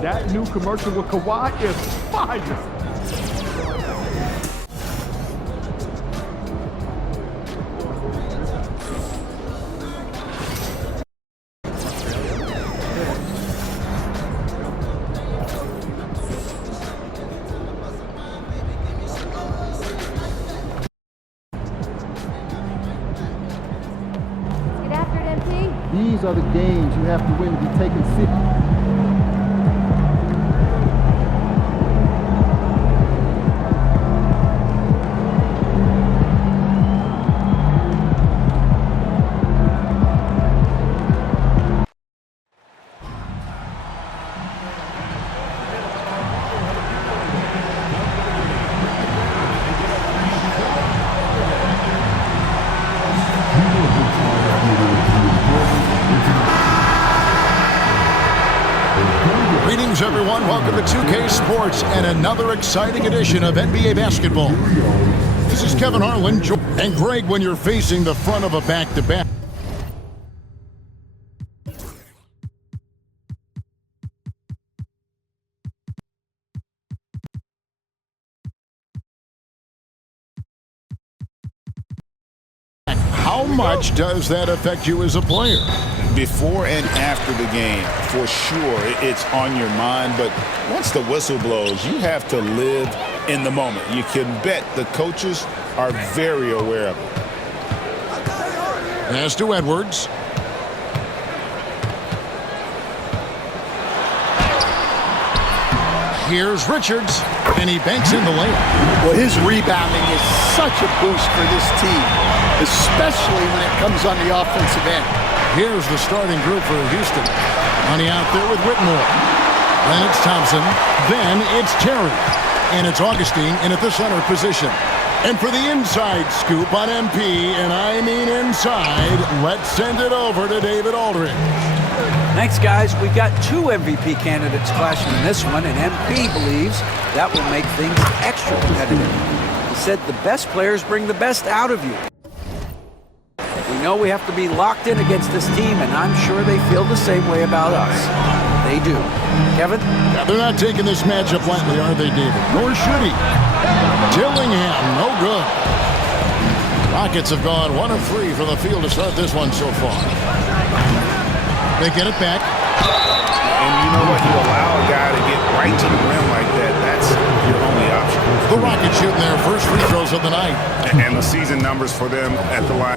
That new commercial with Kawhi is fire. These are the games you have to win to be taken seriously. Greetings, everyone. Welcome to 2K Sports and another exciting edition of NBA basketball. This is Kevin Harlan and Greg. When you're facing the front of a back-to-back, how much does that affect you as a player? Before and after the game, for sure, it's on your mind. But once the whistle blows, you have to live in the moment. You can bet the coaches are very aware of it. Pass to Edwards. Here's Richards, and he banks in the layup. Well, his rebounding is such a boost for this team, especially when it comes on the offensive end. Here's the starting group for Houston. Money out there with Whitmore. Then it's Thompson. Then it's Terry. And it's Augustine in at the center position. And for the inside scoop on MP, and I mean inside, let's send it over to David Aldridge. Thanks, guys. We've got two MVP candidates clashing in this one, and MP believes that will make things extra competitive. He said the best players bring the best out of you. We know we have to be locked in against this team, and I'm sure they feel the same way about us. They do. Kevin? Yeah, they're not taking this matchup lightly, are they, David? Nor should he. Dillingham, no good. Rockets have gone 1 of 3 from the field to start this one so far. They get it back. And you know what? You allow a guy to get right to the rim like that. That's your only option. The Rockets shooting their first free throws of the night. And the season numbers for them at the line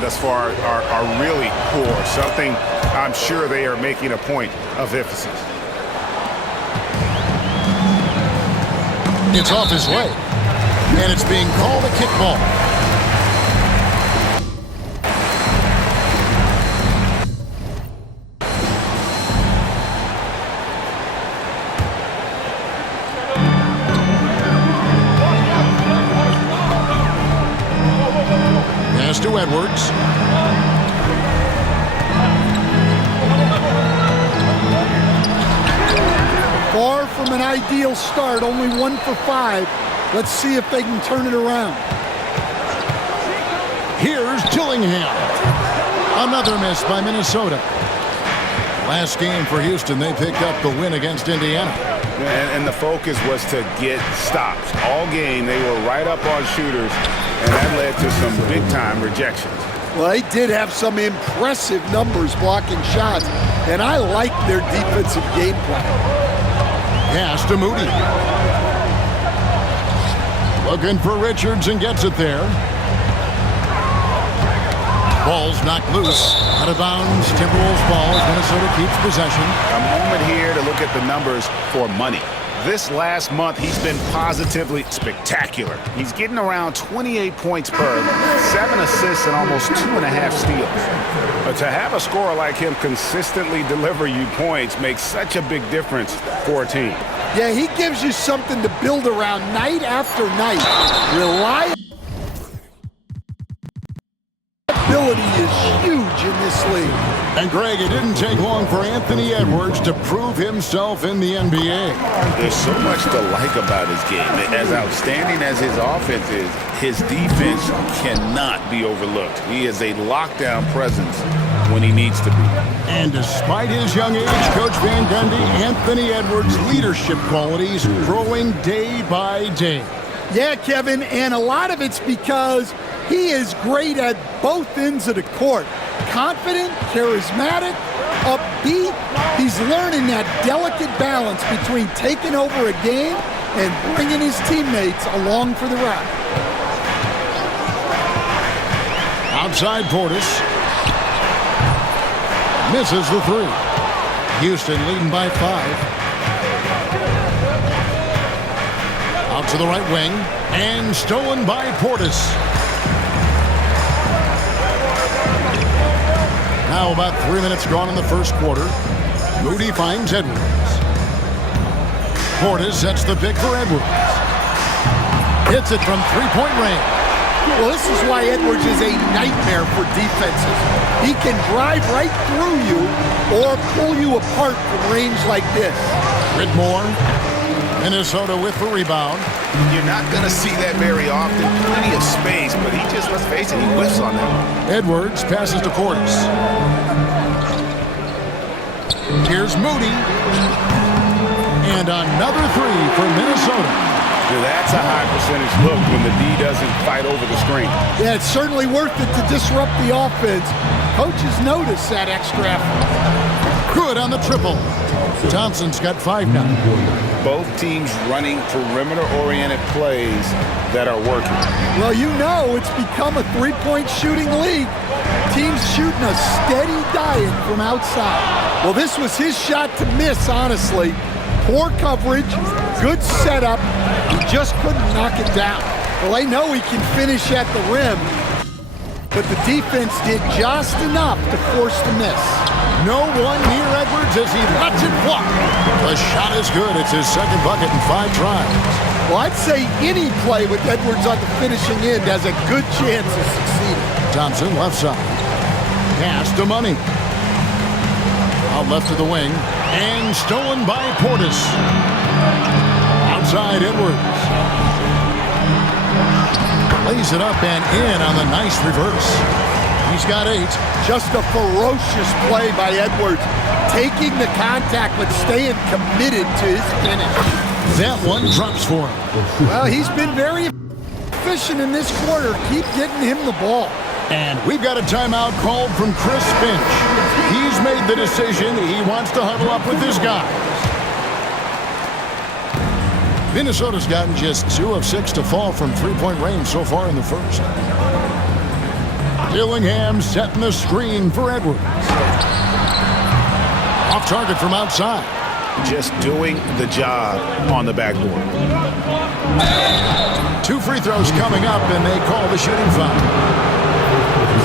thus far are really poor. Something I'm sure they are making a point of emphasis. It's off his leg, and it's being called a kickball. Pass to Edwards. Far from an ideal start, only 1 for 5. Let's see if they can turn it around. Here's Dillingham. Another miss by Minnesota. Last game for Houston, they picked up the win against Indiana. And the focus was to get stops. All game, they were right up on shooters, and that led to some big-time rejections. Well, they did have some impressive numbers blocking shots, and I like their defensive game plan. Pass to Moody. Looking for Richards and gets it there. Ball's knocked loose. Out of bounds. Timberwolves ball as Minnesota keeps possession. A moment here to look at the numbers for money. This last month, he's been positively spectacular. He's getting around 28 points per, 7 assists, and almost 2.5 steals. But to have a scorer like him consistently deliver you points makes such a big difference for a team. Yeah, he gives you something to build around night after night. Reliability is huge in this league. And Greg, it didn't take long for Anthony Edwards to prove himself in the NBA. There's so much to like about his game. As outstanding as his offense is, his defense cannot be overlooked. He is a lockdown presence when he needs to be. And despite his young age, Coach Van Gundy, Anthony Edwards' leadership qualities growing day by day. Yeah, Kevin, and a lot of it's because he is great at both ends of the court. Confident, charismatic, upbeat. He's learning that delicate balance between taking over a game and bringing his teammates along for the ride. Outside Portis. Misses the three. Houston leading by 5. Out to the right wing, and stolen by Portis. Now about 3 minutes gone in the first quarter. Moody finds Edwards. Portis sets the pick for Edwards. Hits it from three-point range. Well, this is why Edwards is a nightmare for defenses. He can drive right through you or pull you apart from range like this. Whitmore. Minnesota with the rebound. You're not going to see that very often. Plenty of space, but he just, let's face it, he whiffs on that. Edwards passes to Portis. Here's Moody. And another three for Minnesota. That's a high percentage look when the D doesn't fight over the screen. Yeah, it's certainly worth it to disrupt the offense. Coaches notice that extra effort. Good on the triple. Thompson's got 5 now. Both teams running perimeter-oriented plays that are working. Well, you know it's become a three-point shooting league. Teams shooting a steady diet from outside. Well, this was his shot to miss, honestly. Poor coverage, good setup. He just couldn't knock it down. Well, they know he can finish at the rim, but the defense did just enough to force the miss. No one near Edwards as he lets it fly. The shot is good. It's his second bucket in 5 tries. Well, I'd say any play with Edwards on the finishing end has a good chance of succeeding. Thompson left side. Pass to Money. Out left to the wing. And stolen by Portis. Outside Edwards. Lays it up and in on the nice reverse. He's got 8. Just a ferocious play by Edwards. Taking the contact but staying committed to his finish. That one drops for him. Well, he's been very efficient in this quarter. Keep getting him the ball. And we've got a timeout called from Chris Finch. He's made the decision. He wants to huddle up with his guys. Minnesota's gotten just 2 of 6 to fall from three-point range so far in the first. Dillingham setting the screen for Edwards. Off target from outside. Just doing the job on the backboard. 2 free throws coming up, and they call the shooting foul.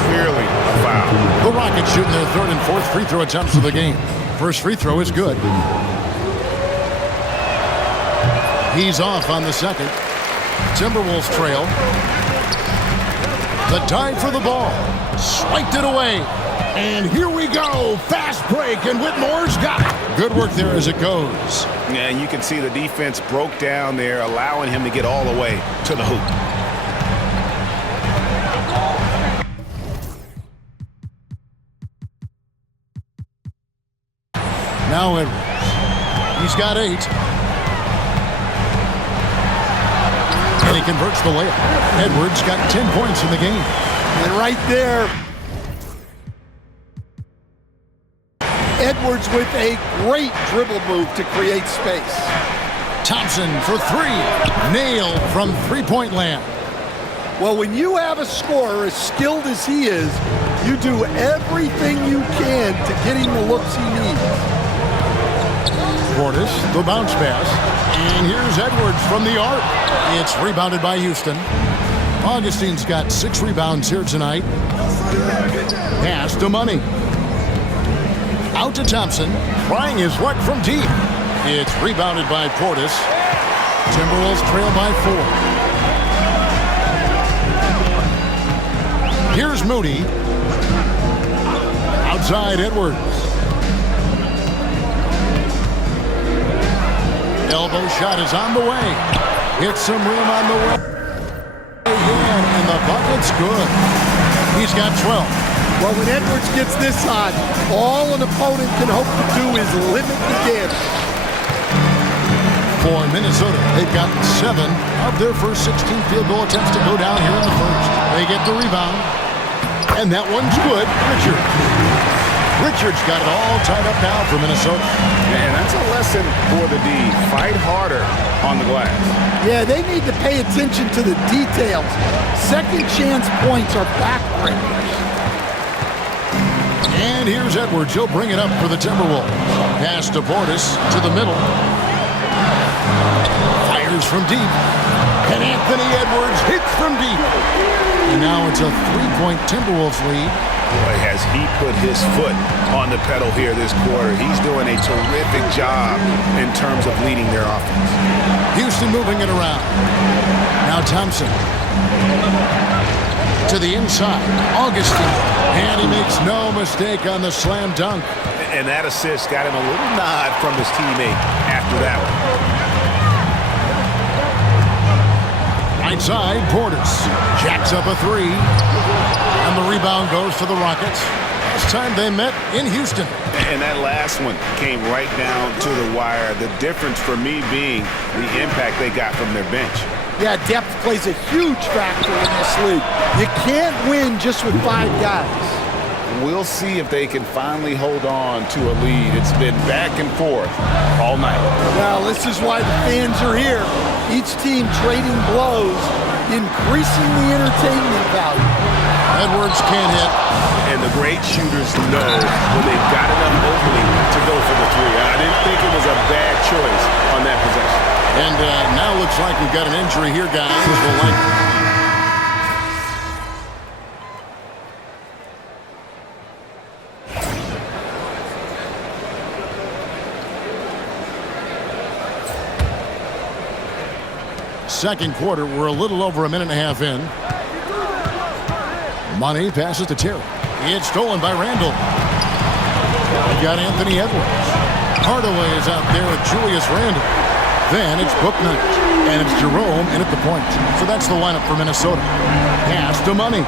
Clearly a foul. The Rockets shooting their 3rd and 4th free throw attempts of the game. First free throw is good. He's off on the second. Timberwolves trail. The dive for the ball. Swiped it away. And here we go. Fast break, and Whitmore's got it. Good work there as it goes. Yeah, and you can see the defense broke down there, allowing him to get all the way to the hoop. Now Edwards. He's got 8. And he converts the layup. Edwards got 10 points in the game. And right there, Edwards with a great dribble move to create space. Thompson for 3. Nailed from three-point land. Well, when you have a scorer as skilled as he is, you do everything you can to get him the looks he needs. Portis, the bounce pass. And here's Edwards from the arc. It's rebounded by Houston. Augustine's got 6 rebounds here tonight. Pass to Money. Out to Thompson. Trying his luck from deep. It's rebounded by Portis. Timberwolves trail by 4. Here's Moody. Outside Edwards. Elbow shot is on the way. Hits some rim on the way. Again, and the bucket's good. He's got 12. Well, when Edwards gets this hot, all an opponent can hope to do is limit the damage. For Minnesota, they've got 7 of their first 16 field goal attempts to go down here in the first. They get the rebound, and that one's good. Richards got it all tied up now for Minnesota. And that's a lesson for the D. Fight harder on the glass. Yeah, they need to pay attention to the details. Second chance points are backbreakers. And here's Edwards. He'll bring it up for the Timberwolves. Pass to Portis to the middle. Fires from deep. And Anthony Edwards hits from deep. And now it's a 3-point Timberwolves lead. Boy, has he put his foot on the pedal here this quarter. He's doing a terrific job in terms of leading their offense. Houston moving it around. Now Thompson. To the inside. Augustine. And he makes no mistake on the slam dunk. And that assist got him a little nod from his teammate after that one. Right side, Portis jacks up a 3. And the rebound goes to the Rockets. Last time they met in Houston. And that last one came right down to the wire. The difference for me being the impact they got from their bench. Yeah, depth plays a huge factor in this league. You can't win just with 5 guys. We'll see if they can finally hold on to a lead. It's been back and forth all night. Well, this is why the fans are here. Each team trading blows, increasing the entertainment value. Edwards can't hit. And the great shooters know when they've got enough opening to go for the 3. I didn't think it was a bad choice on that possession. And now looks like we've got an injury here, guys. We'll like second quarter, we're a little over a minute and a half in. Money passes to Terry. It's stolen by Randall. We've got Anthony Edwards. Hardaway is out there with Julius Randle. Then it's Bouknight. And it's Jerome in at the point. So that's the lineup for Minnesota. Pass to Money.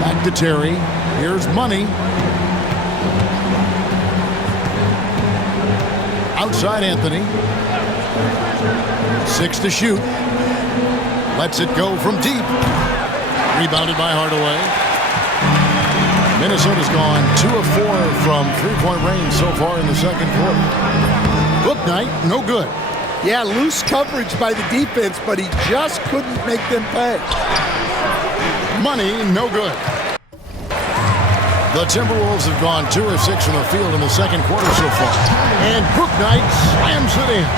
Back to Terry. Here's Money. Outside Anthony. 6 to shoot. Lets it go from deep. Rebounded by Hardaway. Minnesota's gone 2 of 4 from three-point range so far in the second quarter. Bouknight, no good. Yeah, loose coverage by the defense, but he just couldn't make them pay. Money, no good. The Timberwolves have gone 2 of 6 from the field in the second quarter so far. And Bouknight slams it in.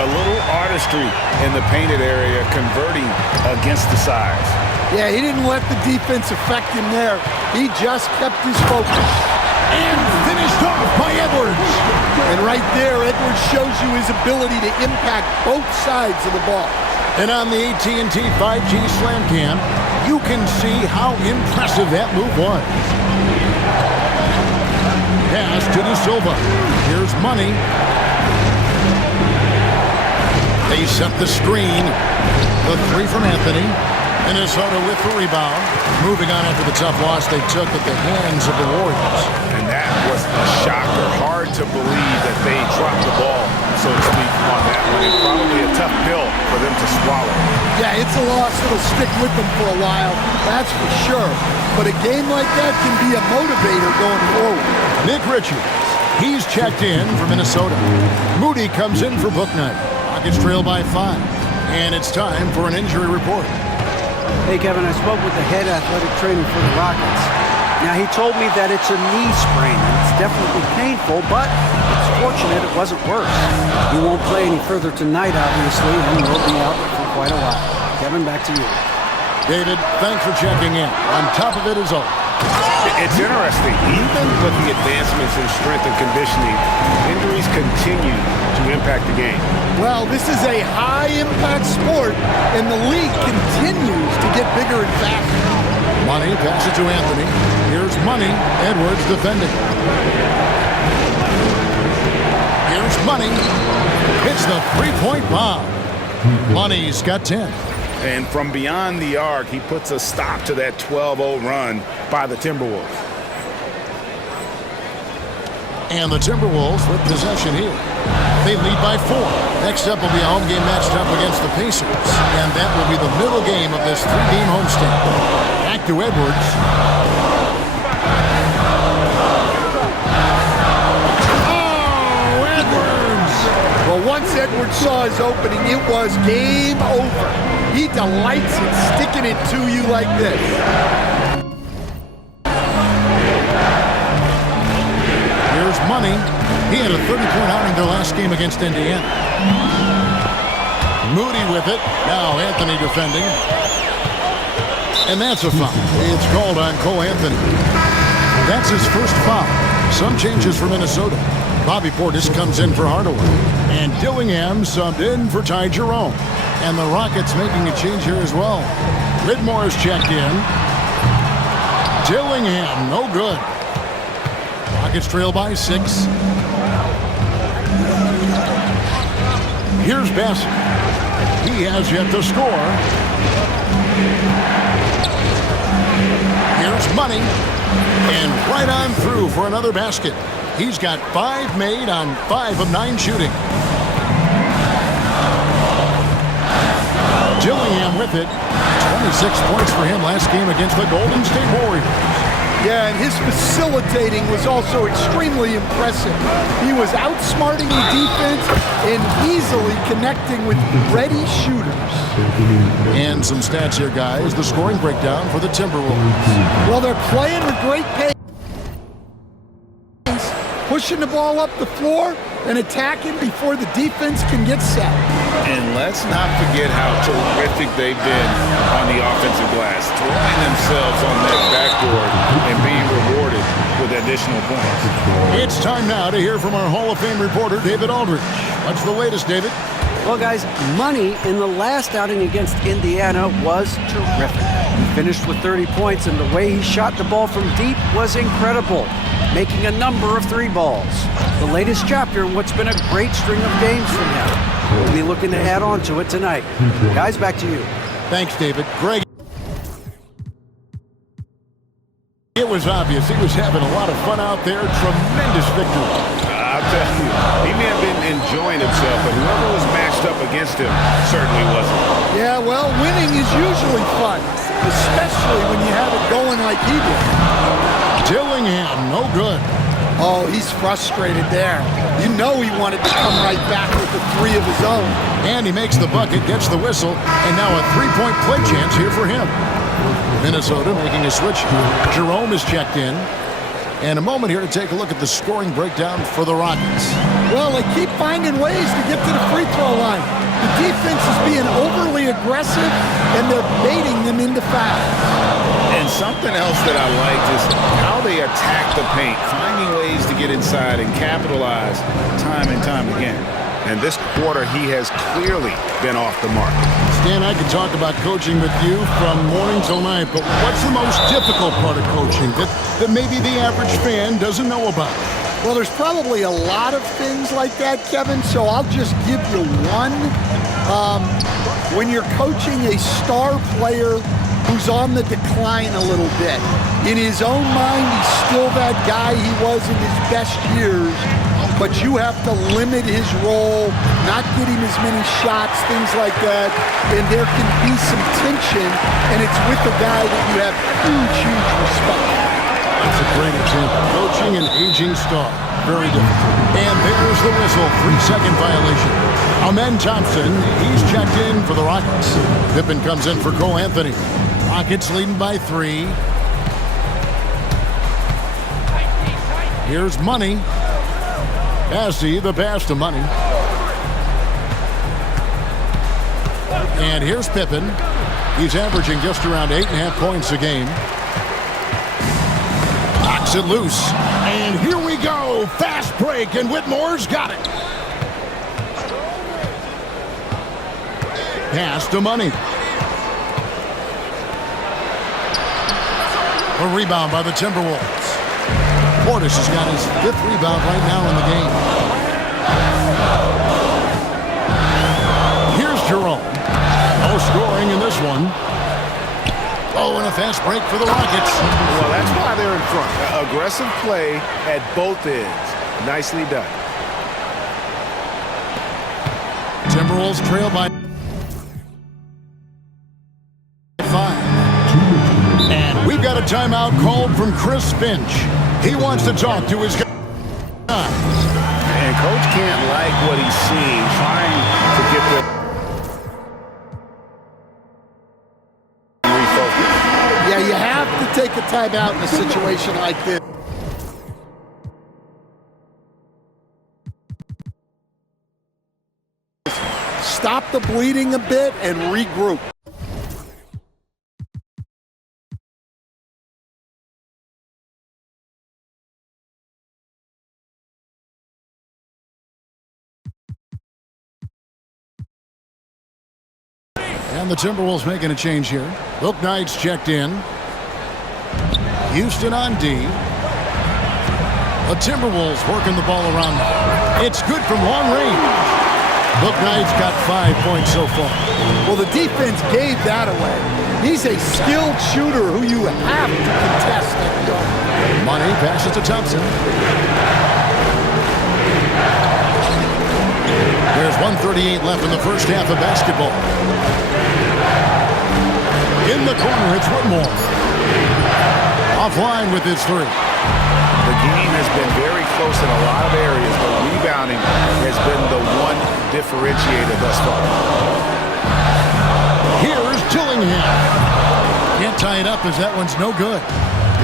A little artistry in the painted area, converting against the size. Yeah, he didn't let the defense affect him there. He just kept his focus. And finished off by Edwards. And right there, Edwards shows you his ability to impact both sides of the ball. And on the AT&T 5G Slam Cam, you can see how impressive that move was. Pass to De Silva. Here's Money. They set the screen. The 3 from Anthony. Minnesota with the rebound. Moving on after the tough loss they took at the hands of the Warriors. And that was a shocker. Hard to believe that they dropped the ball, so to speak, on that one. And probably a tough pill for them to swallow. Yeah, it's a loss that'll stick with them for a while, that's for sure. But a game like that can be a motivator going forward. Nick Richards, he's checked in for Minnesota. Moody comes in for Bouknight. Rockets trail by 5. And it's time for an injury report. Hey, Kevin, I spoke with the head athletic trainer for the Rockets. Now, he told me that it's a knee sprain, and it's definitely painful, but it's fortunate it wasn't worse. He won't play any further tonight, obviously, and will be out for quite a while. Kevin, back to you. David, thanks for checking in. On top of it is all. It's interesting. Even with the advancements in strength and conditioning, injuries continue to impact the game. Well, this is a high-impact sport, and the league continues to get bigger and faster. Money passes to Anthony. Here's Money. Edwards defending. Money. Hits the three-point bomb. Money's got 10. And from beyond the arc, he puts a stop to that 12-0 run by the Timberwolves. And the Timberwolves with possession here. They lead by 4. Next up will be a home game matched up against the Pacers. And that will be the middle game of this 3-game homestand. Back to Edwards. Oh, Edwards! Well, once Edwards saw his opening, it was game over. He delights in sticking it to you like this. Here's Money. He had a 30-point outing their last game against Indiana. Moody with it. Now Anthony defending. And that's a foul. It's called on Cole Anthony. That's his first foul. Some changes for Minnesota. Bobby Portis comes in for Hardaway. And Dillingham subbed in for Ty Jerome. And the Rockets making a change here as well. Whitmore is checked in. Dillingham, no good. Rockets trail by 6. Here's Bassett. He has yet to score. Here's Money. And right on through for another basket. He's got 5 made on 5 of 9 shooting. Dillingham with it. 26 points for him last game against the Golden State Warriors. Yeah, and his facilitating was also extremely impressive. He was outsmarting the defense and easily connecting with ready shooters. And some stats here, guys. The scoring breakdown for the Timberwolves. Well, they're playing with great pace, pushing the ball up the floor and attacking before the defense can get set. And let's not forget how terrific they've been on the offensive glass, throwing themselves on that backboard and being rewarded with additional points. It's time now to hear from our Hall of Fame reporter, David Aldridge. What's the latest, David? Well, guys, Money in the last outing against Indiana was terrific. He finished with 30 points, and the way he shot the ball from deep was incredible, making a number of 3 balls. The latest chapter in what's been a great string of games from him. We'll be looking to add on to it tonight. Guys, back to you. Thanks, David. Greg. It was obvious he was having a lot of fun out there. Tremendous victory. I'll tell you, he may have been enjoying himself, but whoever was matched up against him certainly wasn't. Yeah, well, winning is usually fun, especially when you have it going like he did. Dillingham, no good. Oh, he's frustrated there. You know he wanted to come right back with the 3 of his own. And he makes the bucket, gets the whistle, and now a 3-point play chance here for him. Minnesota making a switch. Jerome is checked in. And a moment here to take a look at the scoring breakdown for the Rockets. Well, they keep finding ways to get to the free throw line. The defense is being overly aggressive, and they're baiting them into fouls. And something else that I liked is how they attack the paint, finding ways to get inside and capitalize time and time again. And this quarter, he has clearly been off the mark. Stan, I could talk about coaching with you from morning till night, but what's the most difficult part of coaching that maybe the average fan doesn't know about? Well, there's probably a lot of things like that, Kevin, so I'll just give you one. When you're coaching a star player who's on the decline a little bit, in his own mind, he's still that guy he was in his best years, but you have to limit his role, not get him as many shots, things like that, and there can be some tension, and it's with a guy that you have huge respect. That's a great example. Coaching an aging star. Very difficult. And there's the whistle. 3-second violation. Amen Thompson, he's checked in for the Rockets. Pippen comes in for Cole Anthony. Rockets leading by 3. Here's Money. Passy, the pass to Money. And here's Pippen. He's averaging just around 8.5 points a game. Knocks it loose. And here we go. Fast break, and Whitmore's got it. Pass to Money. A rebound by the Timberwolves. Portis has got his 5th rebound right now in the game. Here's Jerome. No scoring in this one. Oh, and a fast break for the Rockets. Well, that's why they're in front. Aggressive play at both ends. Nicely done. Timberwolves trail by 5. And we've got a timeout called from Chris Finch. He wants to talk to his guys. And Coach can't like what he's seeing, trying to get the refocus. Yeah, you have to take a timeout in a situation like this. Stop the bleeding a bit and regroup. And the Timberwolves making a change here. Book Knight's checked in. Houston on D. The Timberwolves working the ball around now. It's good from long range. Book Knight's got 5 points so far. Well, the defense gave that away. He's a skilled shooter who you have to contest at the arc. Money passes to Thompson. There's 1:38 left in the first half of basketball. In the corner, it's Whitmore. Offline with his 3. The game has been very close in a lot of areas, but rebounding has been the one differentiator thus far. Here's Dillingham. Can't tie it up as that one's no good.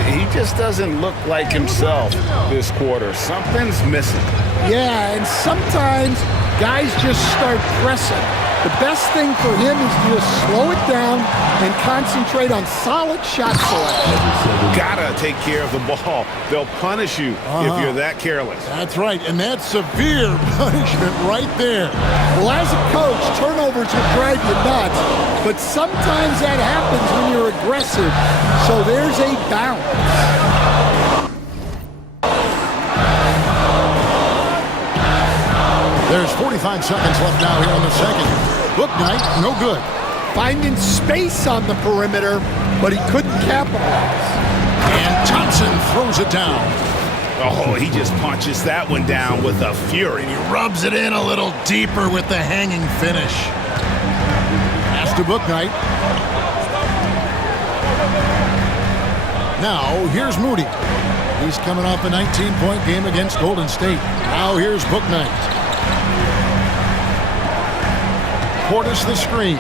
He just doesn't look like himself this quarter. Something's missing. Yeah, and sometimes guys just start pressing. The best thing for him is to just slow it down and concentrate on solid shot selection. Gotta take care of the ball. They'll punish you if you're that careless. That's right, and that's severe punishment right there. Well, as a coach, turnovers will drive you nuts, but sometimes that happens when you're aggressive, so there's a balance. There's 45 seconds left now here in the second. Book Knight, no good. Finding space on the perimeter, but he couldn't capitalize. And Thompson throws it down. Oh, he just punches that one down with a fury. He rubs it in a little deeper with the hanging finish. Pass to Book Knight. Now, here's Moody. He's coming off a 19-point game against Golden State. Now here's Book Knight. Portis the screen.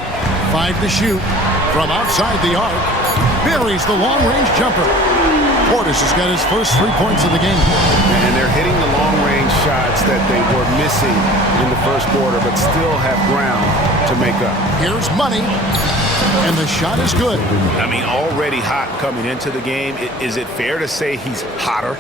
5 to shoot. From outside the arc. Buries the long-range jumper. Portis has got his first 3 points of the game. And they're hitting the long-range shots that they were missing in the first quarter, but still have ground to make up. Here's Money. And the shot is good. I mean, already hot coming into the game. Is it fair to say he's hotter?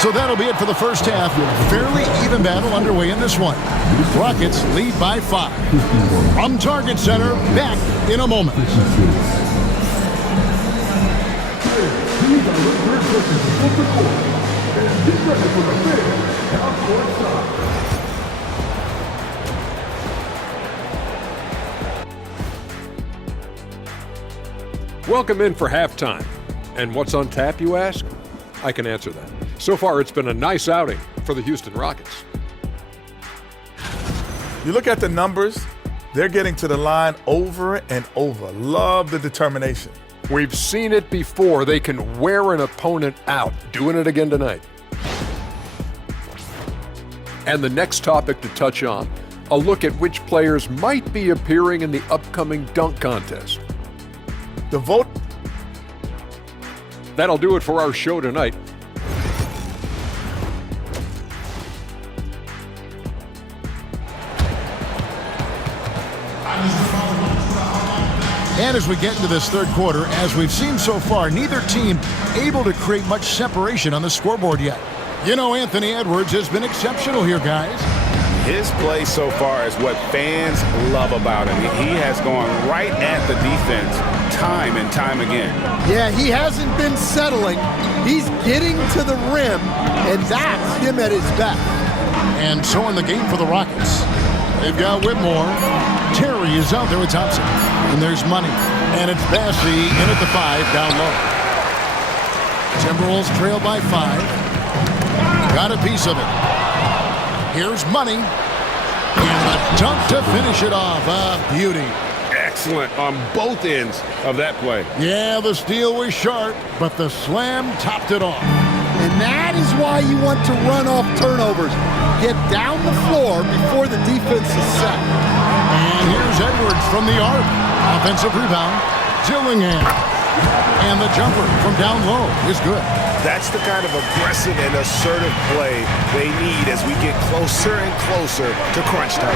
So that'll be it for the first half. Fairly even battle underway in this one. Rockets lead by 5. From Target Center, back in a moment. Welcome in for halftime. And what's on tap, you ask? I can answer that. So far, it's been a nice outing for the Houston Rockets. You look at the numbers, they're getting to the line over and over. Love the determination. We've seen it before. They can wear an opponent out. Doing it again tonight. And the next topic to touch on, a look at which players might be appearing in the upcoming dunk contest. The vote. That'll do it for our show tonight. And as we get into this third quarter, as we've seen so far, neither team able to create much separation on the scoreboard yet. You know, Anthony Edwards has been exceptional here, guys. His play so far is what fans love about him. He has gone right at the defense time and time again. Yeah, he hasn't been settling. He's getting to the rim, and that's him at his best. And so in the game for the Rockets, they've got Whitmore. Terry is out there with Thompson. And there's Money. And it's Bassey in at the 5 down low. Timberwolves trail by 5. Got a piece of it. Here's Money. And a dunk to finish it off. A beauty. Excellent on both ends of that play. Yeah, the steal was sharp, but the slam topped it off. And that is why you want to run off turnovers. Get down the floor before the defense is set. And here's Edwards from the arc. Offensive rebound. Dillingham. And the jumper from down low is good. That's the kind of aggressive and assertive play they need as we get closer and closer to crunch time.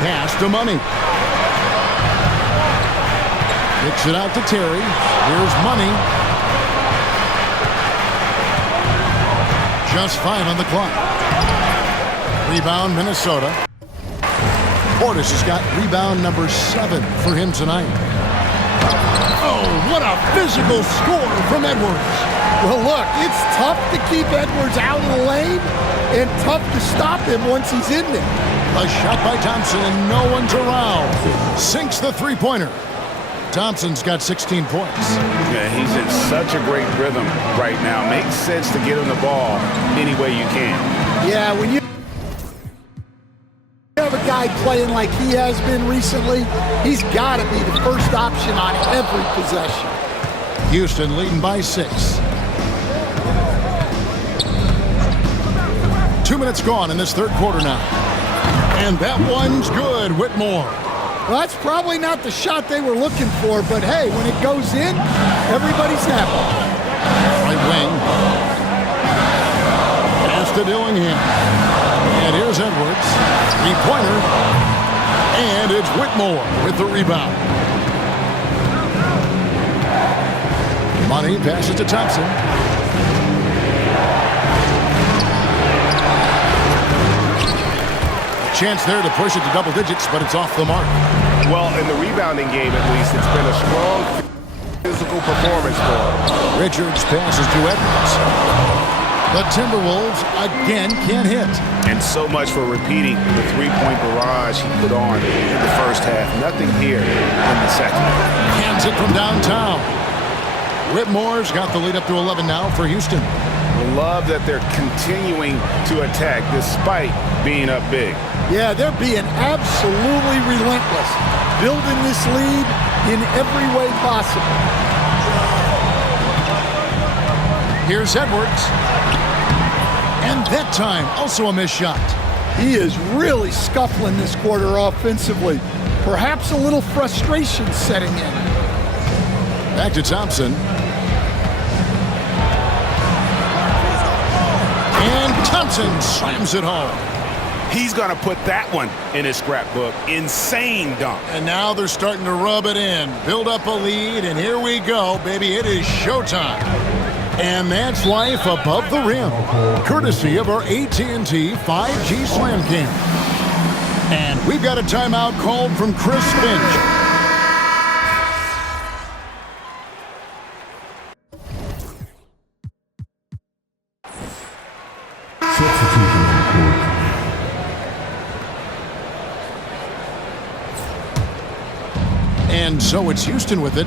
Pass to Money. Kicks it out to Terry. Here's Money. Just 5 on the clock. Rebound, Minnesota. Portis has got rebound number 7 for him tonight. Oh, what a physical score from Edwards. Well, look, it's tough to keep Edwards out of the lane and tough to stop him once he's in there. A shot by Thompson, and no one's around. Sinks the three-pointer. Thompson's got 16 points. Yeah, he's in such a great rhythm right now. Makes sense to get him the ball any way you can. Yeah, when you have a guy playing like he has been recently, he's got to be the first option on every possession. Houston leading by 6. 2 minutes gone in this third quarter now. And that one's good, Whitmore. Well, that's probably not the shot they were looking for, but hey, when it goes in, everybody's happy. Right wing. Pass to Dillingham. And here's Edwards. Three-pointer. And it's Whitmore with the rebound. Money passes to Thompson. Chance there to push it to double digits, but it's off the mark. Well, in the rebounding game, at least, it's been a strong physical performance for him. Richards passes to Edwards. The Timberwolves again can't hit. And so much for repeating the three-point barrage he put on in the first half. Nothing here in the second. Cans it from downtown. Whitmore's got the lead up to 11 now for Houston. Love that they're continuing to attack despite being up big. Yeah, they're being absolutely relentless, building this lead in every way possible. Here's Edwards. And that time, also a missed shot. He is really scuffling this quarter offensively. Perhaps a little frustration setting in. Back to Thompson. And Thompson slams it home. He's going to put that one in his scrapbook. Insane dunk. And now they're starting to rub it in. Build up a lead, and here we go, baby. It is showtime. And that's life above the rim, courtesy of our AT&T 5G Slam Cam. And we've got a timeout called from Chris Finch. And so it's Houston with it.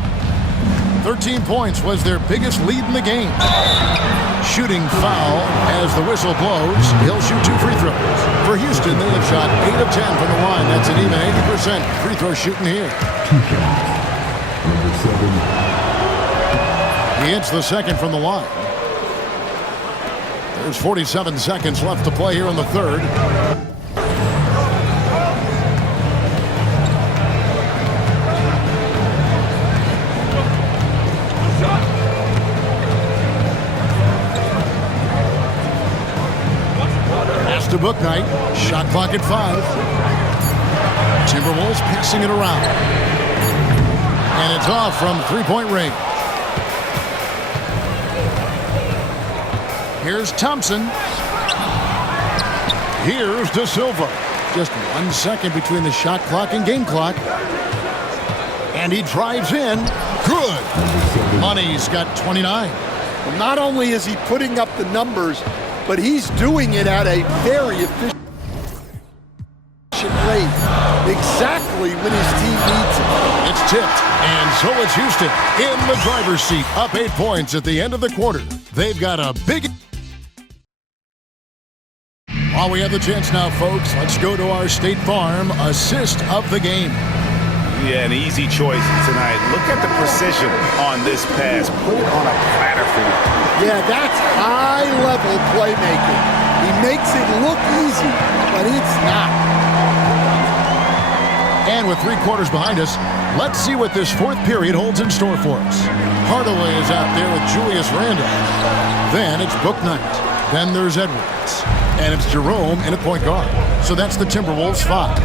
13 points was their biggest lead in the game. Shooting foul as the whistle blows. He'll shoot 2 free throws. For Houston, they have shot 8 of 10 from the line. That's an even 80% free throw shooting here. Number 7. He hits the second from the line. There's 47 seconds left to play here in the third. To Bouknight. Shot clock at 5. Timberwolves passing it around. And it's off from three-point range. Here's Thompson. Here's De Silva. Just 1 second between the shot clock and game clock. And he drives in. Good. Money's got 29. Well, not only is he putting up the numbers, but he's doing it at a very efficient rate. Exactly when his team needs it. It's tipped, and so it's Houston in the driver's seat, up 8 points at the end of the quarter. They've got a big... While we have the chance now, folks, let's go to our State Farm assist of the game. Yeah, an easy choice tonight. Look at the precision on this pass. Put it on a platter for you. Yeah, that's high-level playmaking. He makes it look easy, but it's not. And with 3 quarters behind us, let's see what this fourth period holds in store for us. Hardaway is out there with Julius Randle. Then it's Bouknight. Then there's Edwards. And it's Jerome in at point guard. So that's the Timberwolves 5.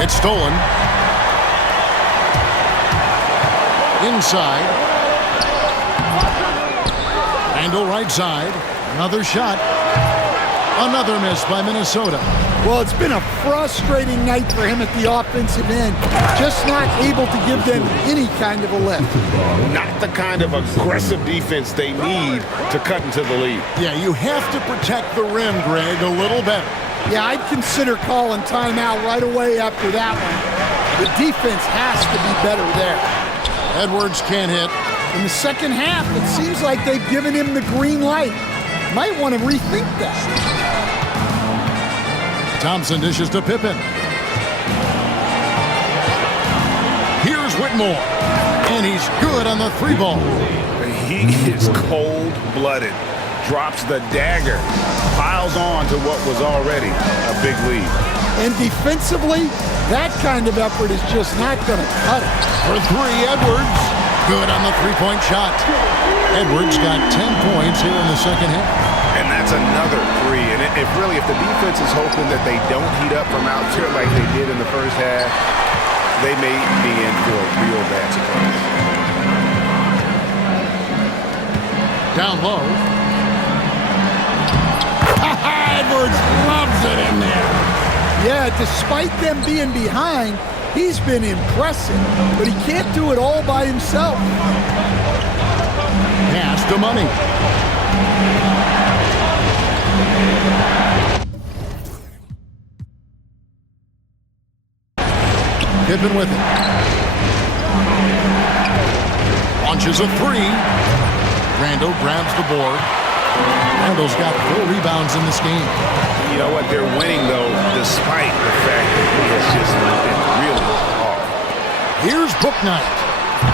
It's stolen. Inside. Randle right side. Another shot. Another miss by Minnesota. Well, it's been a frustrating night for him at the offensive end. Just not able to give them any kind of a lift. Not the kind of aggressive defense they need to cut into the lead. Yeah, you have to protect the rim, Greg, a little better. Yeah, I'd consider calling timeout right away after that one. The defense has to be better there. Edwards can't hit. In the second half, it seems like they've given him the green light. Might want to rethink that. Thompson dishes to Pippen. Here's Whitmore. And he's good on the 3 ball. He is cold-blooded. Drops the dagger. Piles on to what was already a big lead. And defensively, that kind of effort is just not going to cut it. For 3, Edwards. Good on the 3-point shot. Edwards got 10 points here in the second half. And that's another 3. And if the defense is hoping that they don't heat up from out there like they did in the first half, they may be in for a real bad surprise. Down low. Edwards loves it in there. Yeah, despite them being behind, he's been impressive, but he can't do it all by himself. Pass to Money. Pippen with it. Launches a 3. Randle grabs the board. Randle's got 4 rebounds in this game. You know what? They're winning, though, despite the fact that he has just been really off. Here's Bouknight.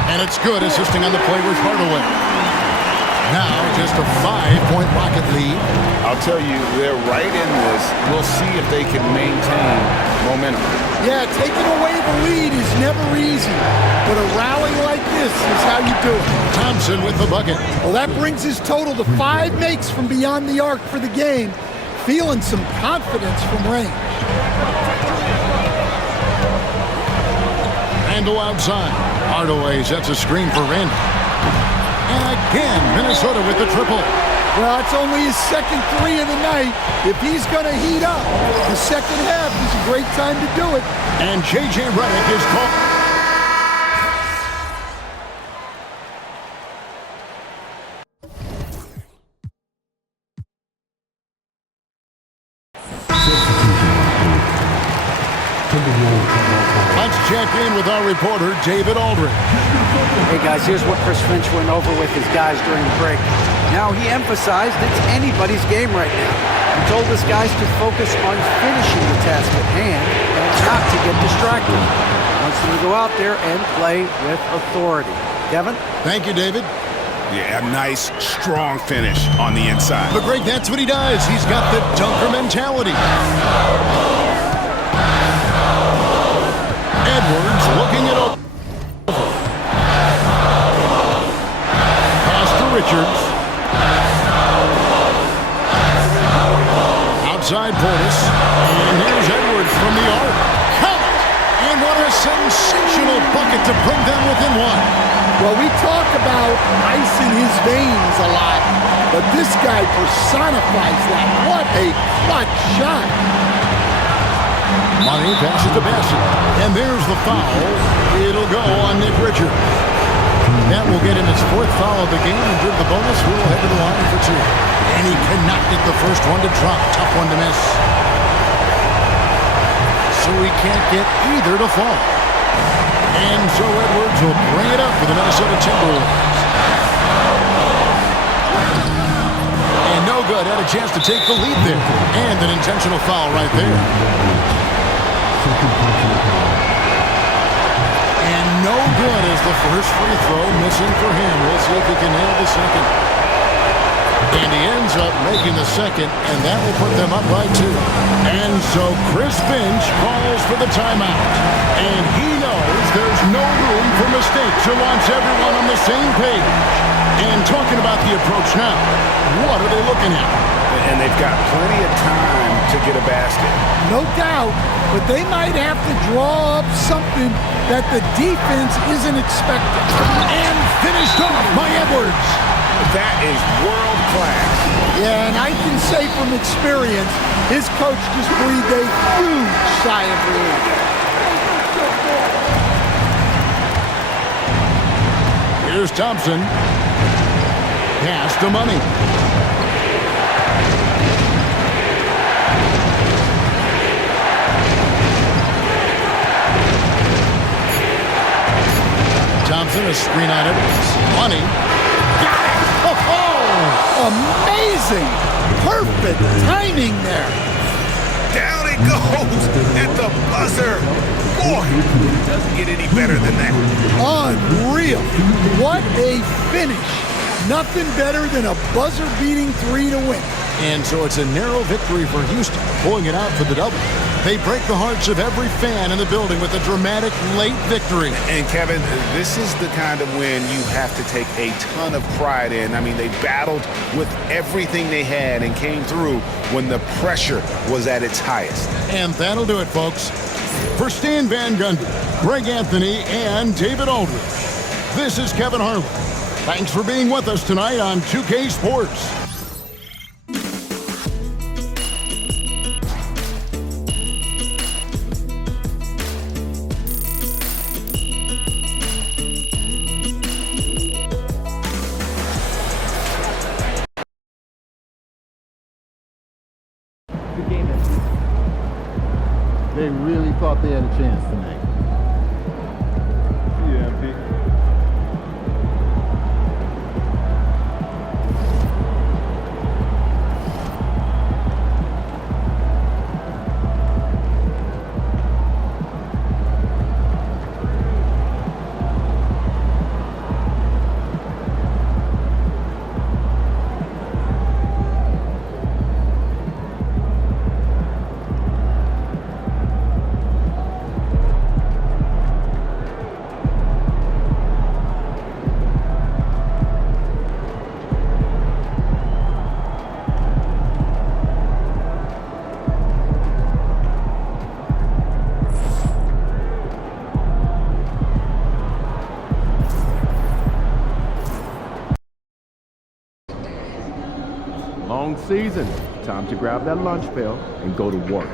And it's good, assisting on the play with Hardaway. Now just a 5-point Rocket lead. I'll tell you, they're right in this. We'll see if they can maintain momentum. Yeah, taking away the lead is never easy, but a rally like this is how you do it. Thompson with the bucket. Well, that brings his total to 5 makes from beyond the arc for the game. Feeling some confidence from range. Randle outside. Hardaway sets a screen for Randle. And again, Minnesota with the triple. Well, it's only his second 3 of the night. If he's going to heat up, the second half is a great time to do it. And J.J. Redick is called. Let's check in with our reporter, David Aldridge. Hey, guys, here's what Chris Finch went over with his guys during the break. Now, he emphasized it's anybody's game right now. He told his guys to focus on finishing the task at hand and not to get distracted. He wants them to go out there and play with authority. Kevin? Thank you, David. Yeah, a nice, strong finish on the inside. But Greg, that's what he does. He's got the dunker mentality. Edwards looking it over. Pass to Richards. Outside Portis. And here's Edwards from the arc. Count it! And what a sensational bucket to bring them within 1. Well, we talk about ice in his veins a lot, but this guy personifies that. What a clutch shot. Money passes to Bassett. And there's the foul. It'll will go on Nick Richard. That will get him his 4th foul of the game, and with the bonus, we will head to the line for 2. And he cannot get the first one to drop. Tough one to miss. So he can't get either to fall. And so Edwards will bring it up for the Minnesota Timberwolves. And no good. Had a chance to take the lead there. And an intentional foul right there. And no good as the first free throw missing for him. We'll see if he can nail the second. And he ends up making the second, and that will put them up by 2. And so Chris Finch calls for the timeout. And he knows there's no room for mistakes. He wants everyone on the same page. And talking about the approach now, what are they looking at? And they've got plenty of time to get a basket. No doubt, but they might have to draw up something that the defense isn't expecting. And finished off by Edwards. That is world class. Yeah, and I can say from experience, his coach just breathed a huge sigh of relief. Here's Thompson. Pass to Money. Thompson, a screen on Edwards. Money. Got it! Oh, amazing! Perfect timing there. Down it goes at the buzzer. Boy, it doesn't get any better than that. Unreal. What a finish. Nothing better than a buzzer-beating 3 to win. And so it's a narrow victory for Houston, pulling it out for the double. They break the hearts of every fan in the building with a dramatic late victory. And Kevin, this is the kind of win you have to take a ton of pride in. I mean, they battled with everything they had and came through when the pressure was at its highest. And that'll do it, folks. For Stan Van Gundy, Greg Anthony, and David Aldridge, this is Kevin Harlan. Thanks for being with us tonight on 2K Sports. They really thought they had a chance tonight. Yeah, Pete. Long season. Time to grab that lunch pail and go to work.